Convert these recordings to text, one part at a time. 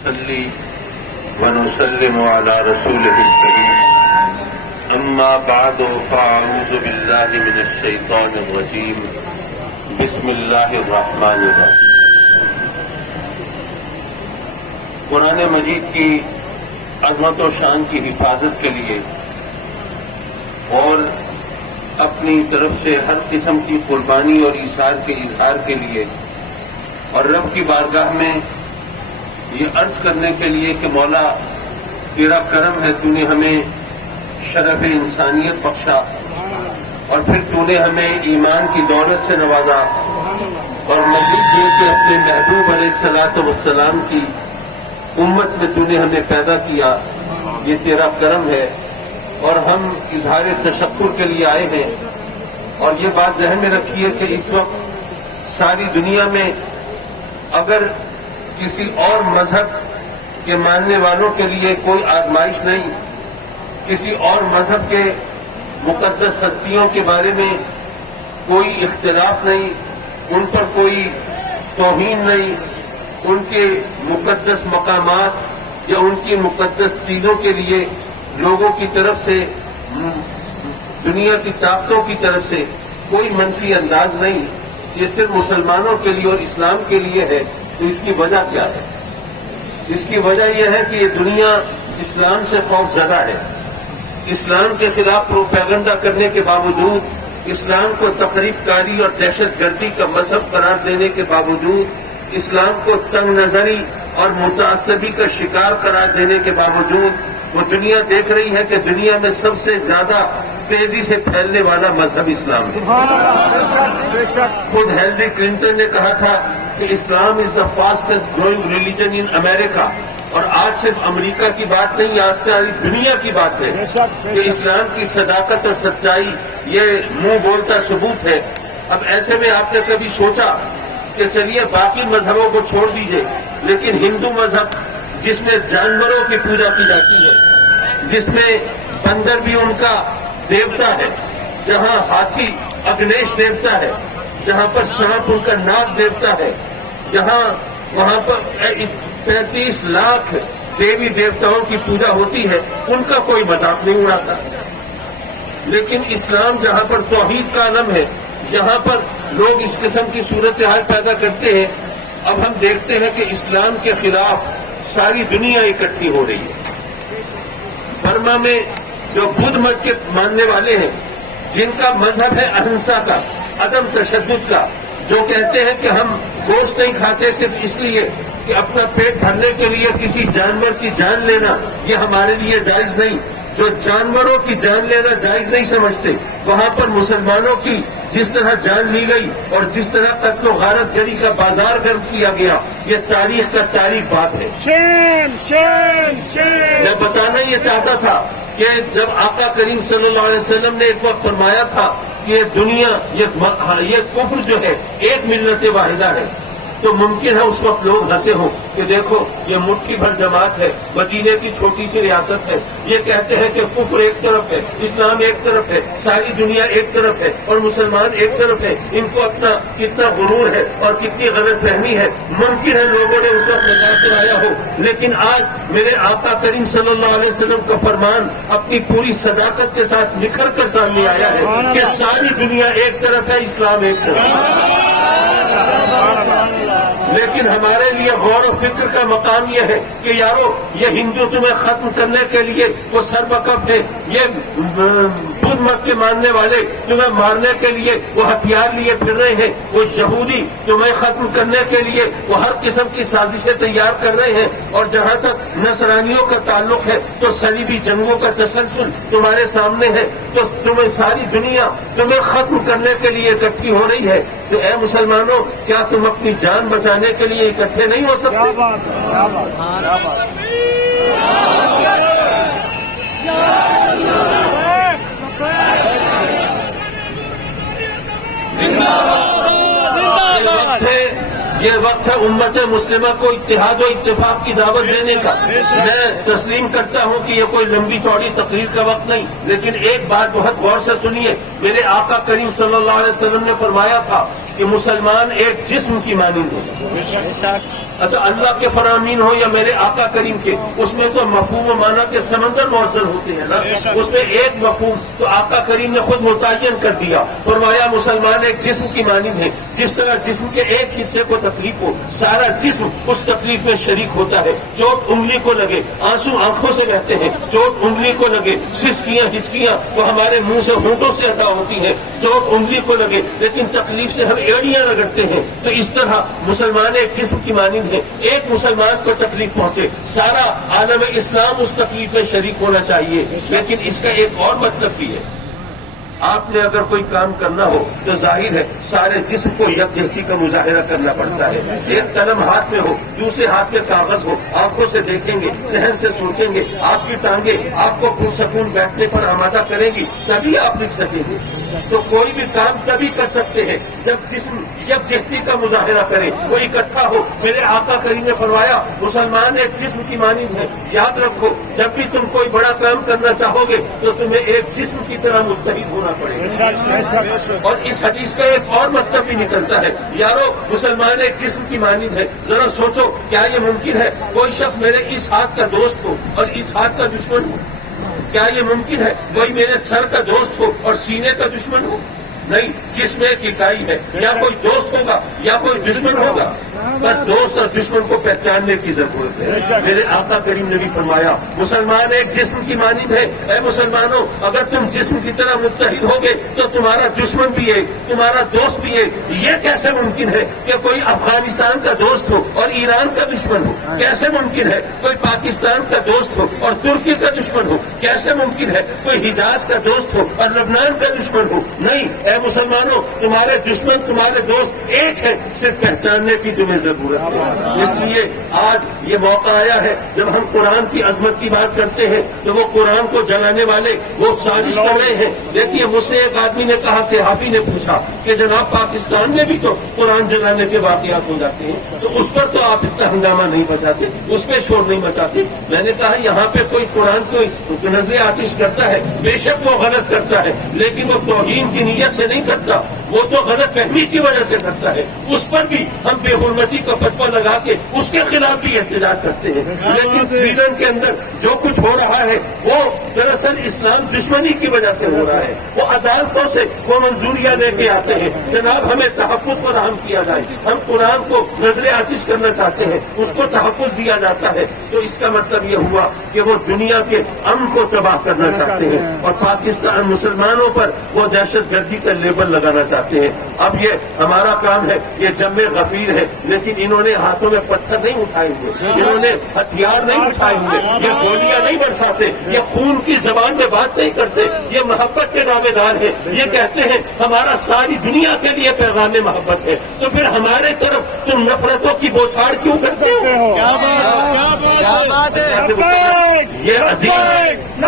نصلي ونسلم على رسوله الكريم أما بعد فأعوذ بالله من الشيطان الرجيم بسم الله الرحمن الرحيم. قرآن مجید کی عظمت و شان کی حفاظت کے لیے اور اپنی طرف سے ہر قسم کی قربانی اور ایثار کے اظہار کے لیے اور رب کی بارگاہ میں یہ عرض کرنے کے لیے کہ مولا تیرا کرم ہے، تو نے ہمیں شرف انسانیت بخشا اور پھر تو نے ہمیں ایمان کی دولت سے نوازا اور مزید یہ کہ اپنے محبوب علیہ الصلوۃ والسلام کی امت میں تو نے ہمیں پیدا کیا. یہ تیرا کرم ہے اور ہم اظہار تشکر کے لیے آئے ہیں. اور یہ بات ذہن میں رکھیے کہ اس وقت ساری دنیا میں اگر کسی اور مذہب کے ماننے والوں کے لیے کوئی آزمائش نہیں، کسی اور مذہب کے مقدس ہستیوں کے بارے میں کوئی اختلاف نہیں، ان پر کوئی توہین نہیں، ان کے مقدس مقامات یا ان کی مقدس چیزوں کے لیے لوگوں کی طرف سے، دنیا کی طاقتوں کی طرف سے کوئی منفی انداز نہیں. یہ صرف مسلمانوں کے لیے اور اسلام کے لیے ہے. تو اس کی وجہ کیا ہے؟ اس کی وجہ یہ ہے کہ یہ دنیا اسلام سے خوف زدہ ہے. اسلام کے خلاف پروپیگنڈا کرنے کے باوجود، اسلام کو تخریب کاری اور دہشت گردی کا مذہب قرار دینے کے باوجود، اسلام کو تنگ نظری اور متعصبی کا شکار قرار دینے کے باوجود وہ دنیا دیکھ رہی ہے کہ دنیا میں سب سے زیادہ تیزی سے پھیلنے والا مذہب اسلام ہے. خود ہیلری کلنٹن نے کہا تھا کہ اسلام از دا فاسٹسٹ گروئنگ ریلیجن ان امریکہ. اور آج صرف امریکہ کی بات نہیں، آج ساری دنیا کی بات ہے کہ اسلام کی صداقت اور سچائی یہ منہ بولتا ثبوت ہے. اب ایسے میں آپ نے کبھی سوچا کہ چلیے باقی مذہبوں کو چھوڑ دیجئے، لیکن ہندو مذہب جس میں جانوروں کی پوجا کی جاتی ہے، جس میں بندر بھی ان کا دیوتا ہے، جہاں ہاتھی اگنیش دیوتا ہے، جہاں پر سانپ ان کا ناگ دیوتا ہے، جہاں وہاں پر 35 لاکھ دیوی دیوتاؤں کی پوجا ہوتی ہے، ان کا کوئی مذاق نہیں اڑاتا. لیکن اسلام جہاں پر توحید کا علم ہے، جہاں پر لوگ اس قسم کی صورتحال پیدا کرتے ہیں، اب ہم دیکھتے ہیں کہ اسلام کے خلاف ساری دنیا اکٹھی ہو رہی ہے. برما میں جو بدھ مت کے ماننے والے ہیں، جن کا مذہب ہے اہنسا کا، عدم تشدد کا، جو کہتے ہیں کہ ہم گوشت نہیں کھاتے صرف اس لیے کہ اپنا پیٹ بھرنے کے لیے کسی جانور کی جان لینا یہ ہمارے لیے جائز نہیں، جو جانوروں کی جان لینا جائز نہیں سمجھتے، وہاں پر مسلمانوں کی جس طرح جان لی گئی اور جس طرح قتل و غارت گری کا بازار گرم کیا گیا، یہ تاریخ کا تاریخ بات ہے. میں بتانا یہ چاہتا تھا کہ جب آقا کریم صلی اللہ علیہ وسلم نے ایک وقت فرمایا تھا کہ یہ دنیا، یہ کفر جو ہے ایک ملت واحدہ ہے، تو ممکن ہے اس وقت لوگ ہنسے ہوں کہ دیکھو یہ مٹھی بھر جماعت ہے، مدینے کی چھوٹی سی ریاست ہے، یہ کہتے ہیں کہ کفر ایک طرف ہے، اسلام ایک طرف ہے، ساری دنیا ایک طرف ہے اور مسلمان ایک طرف ہے. ان کو اپنا کتنا غرور ہے اور کتنی غلط فہمی ہے. ممکن ہے لوگوں نے اس وقت مذاق اڑایا ہو، لیکن آج میرے آقا کریم صلی اللہ علیہ وسلم کا فرمان اپنی پوری صداقت کے ساتھ نکھر کر سامنے آیا ہے کہ ساری دنیا ایک طرف ہے، اسلام ایک طرف ہے. لیکن ہمارے لیے غور و فکر کا مقام یہ ہے کہ یارو یہ ہندو تمہیں ختم کرنے کے لیے وہ سربکف ہے، یہ بدھ مت کے ماننے والے تمہیں مارنے کے لیے وہ ہتھیار لیے پھر رہے ہیں، وہ یہودی تمہیں ختم کرنے کے لیے وہ ہر قسم کی سازشیں تیار کر رہے ہیں. اور جہاں تک نصرانیوں کا تعلق ہے تو صلیبی جنگوں کا تسلسل تمہارے سامنے ہے. تو تمہیں ساری دنیا تمہیں ختم کرنے کے لیے اکٹھی ہو رہی ہے. تو اے مسلمانوں، کیا تم اپنی جان بچانے کے لیے اکٹھے نہیں ہو سکتے؟ یہ وقت ہے امت مسلمہ کو اتحاد و اتفاق کی دعوت دینے کا. میں تسلیم کرتا ہوں کہ یہ کوئی لمبی چوڑی تقریر کا وقت نہیں، لیکن ایک بات بہت غور سے سنیے. میرے آقا کریم صلی اللہ علیہ وسلم نے فرمایا تھا کہ مسلمان ایک جسم کی مانند ہو. اچھا اللہ کے فرامین ہو یا میرے آقا کریم کے، اس میں تو مفہوم و معنی کے سمندر معزل ہوتے ہیں نا. اس میں ایک مفہوم تو آقا کریم نے خود متعین کر دیا، فرمایا مسلمان ایک جسم کی مانند ہے. جس طرح جسم کے ایک حصے کو تکلیف ہو، سارا جسم اس تکلیف میں شریک ہوتا ہے. چوٹ انگلی کو لگے، آنسو آنکھوں سے بہتے ہیں. چوٹ انگلی کو لگے، سسکیاں ہچکیاں تو ہمارے منہ سے ہونٹوں سے ادا ہوتی ہیں. چوٹ انگلی کو لگے لیکن تکلیف سے ہم ایڑیاں رگڑتے ہیں. تو اس طرح مسلمان ایک جسم کی مانند ہے. ایک مسلمان کو تکلیف پہنچے، سارا عالم اسلام اس تکلیف میں شریک ہونا چاہیے. لیکن اس کا ایک اور مطلب بھی ہے. آپ نے اگر کوئی کام کرنا ہو تو ظاہر ہے سارے جسم کو یکجہتی کا مظاہرہ کرنا پڑتا ہے. ایک قلم ہاتھ میں ہو، دوسرے ہاتھ میں کاغذ ہو، آنکھوں سے دیکھیں گے، ذہن سے سوچیں گے، آپ کی ٹانگیں آپ کو پرسکون بیٹھنے پر آمادہ کریں گی، تبھی آپ لکھ سکیں گے. تو کوئی بھی کام تبھی کر سکتے ہیں جب جسم یکجہتی کا مظاہرہ کرے، وہ اکٹھا ہو. میرے آقا کریم نے فرمایا مسلمان ایک جسم کی مانند ہے. یاد رکھو جب بھی تم کوئی بڑا کام کرنا چاہو گے تو تمہیں ایک جسم کی طرح متحد ہونا پڑے گا. اور اس حدیث کا ایک اور مطلب بھی نکلتا ہے، یارو مسلمان ایک جسم کی مانند ہے. ذرا سوچو کیا یہ ممکن ہے کوئی شخص میرے اس ہاتھ کا دوست ہو اور اس ہاتھ کا دشمن ہو؟ کیا یہ ممکن ہے کوئی میرے سر کا دوست ہو اور سینے کا دشمن ہو؟ نہیں. جسم ایک اکائی ہے، یا کوئی دوست ہوگا یا کوئی دشمن ہوگا. بس دوست اور دشمن کو پہچاننے کی ضرورت ہے. میرے آقا کریم نے بھی فرمایا مسلمان ایک جسم کی مانند ہے. اے مسلمانوں اگر تم جسم کی طرح متحد ہوگے تو تمہارا دشمن بھی ہے، تمہارا دوست بھی ہے. یہ کیسے ممکن ہے کہ کوئی افغانستان کا دوست ہو اور ایران کا دشمن ہو؟ کیسے ممکن ہے کوئی پاکستان کا دوست ہو اور ترکی کا دشمن ہو؟ کیسے ممکن ہے کوئی حجاز کا دوست ہو اور لبنان کا دشمن ہو؟ نہیں. اے مسلمانوں تمہارے دشمن تمہارے دوست ایک ہیں، صرف پہچاننے کی تمہیں ضرورت ہے. اس لیے آج یہ موقع آیا ہے جب ہم قرآن کی عظمت کی بات کرتے ہیں تو وہ قرآن کو جلانے والے وہ سازش کر رہے ہیں. دیکھیے مجھ سے ایک آدمی نے کہا، صحافی نے پوچھا کہ جناب پاکستان میں بھی تو قرآن جلانے کے واقعات ہو جاتے ہیں، تو اس پر تو آپ اتنا ہنگامہ نہیں مچاتے، اس پہ شور نہیں مچاتے. میں نے کہا یہاں پہ کوئی قرآن کو نظر آتش کرتا ہے، بے شک وہ غلط کرتا ہے لیکن وہ توہین کی نیت سے نہیں کرتا، وہ تو غلط فہمی کی وجہ سے کرتا ہے. اس پر بھی ہم بے حرمتی کا فتویٰ لگا کے اس کے خلاف بھی احتجاج کرتے ہیں. لیکن سویڈن کے اندر جو کچھ ہو رہا ہے وہ دراصل اسلام دشمنی کی وجہ سے ہو رہا ہے. وہ عدالتوں سے وہ منظوریاں لے کے آتے ہیں جناب ہمیں تحفظ فراہم کیا جائے. ہم قرآن کو نظر آتش کرنا چاہتے ہیں، اس کو تحفظ دیا جاتا ہے. تو اس کا مطلب یہ ہوا کہ وہ دنیا کے امن کو تباہ کرنا چاہتے ہیں اور پاکستان مسلمانوں پر وہ دہشت گردی کا لیبل لگانا چاہتے ہیں. اب یہ ہمارا کام ہے، یہ جم غفیر ہے، لیکن انہوں نے ہاتھوں میں پتھر نہیں اٹھائے ہوئے، انہوں نے ہتھیار نہیں اٹھائے ہوئے، یہ گولیاں نہیں برساتے، یہ خون کی زبان میں بات نہیں کرتے، یہ محبت کے دعوے دار ہیں. یہ کہتے ہیں ہمارا ساری دنیا کے لیے پیغام محبت ہے. تو پھر ہمارے طرف تم نفرتوں کی بوچھاڑ کیوں کرتے ہو؟ یہ عظیم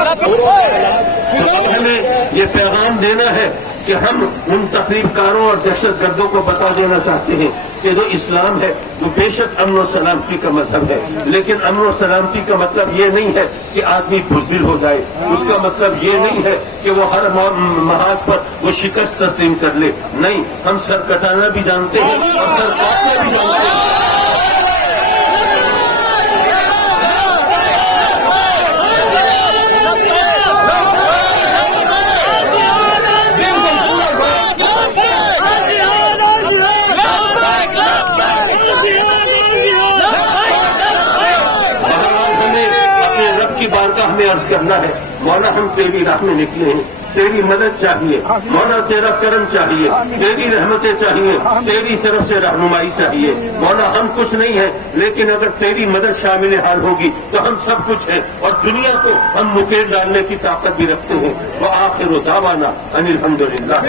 ہمیں یہ پیغام دینا ہے کہ ہم ان تخریب کاروں اور دہشت گردوں کو بتا دینا چاہتے ہیں کہ جو اسلام ہے وہ بے شک امن و سلامتی کا مذہب ہے، لیکن امن و سلامتی کا مطلب یہ نہیں ہے کہ آدمی بزدل ہو جائے. اس کا مطلب یہ نہیں ہے کہ وہ ہر محاذ پر وہ شکست تسلیم کر لے. نہیں، ہم سر کٹانا بھی جانتے ہیں اور سر کاٹنا بھی جانتے ہیں. ہمیں عرض کرنا ہے مولا ہم تیری راہ میں نکلے ہیں، تیری مدد چاہیے مولا، تیرا کرم چاہیے، تیری رحمتیں چاہیے، تیری طرف سے رہنمائی چاہیے مولا. ہم کچھ نہیں ہیں لیکن اگر تیری مدد شامل حال ہوگی تو ہم سب کچھ ہیں اور دنیا کو ہم نکیل ڈالنے کی طاقت بھی رکھتے ہیں. وآخر دعوانا ان الحمدللہ.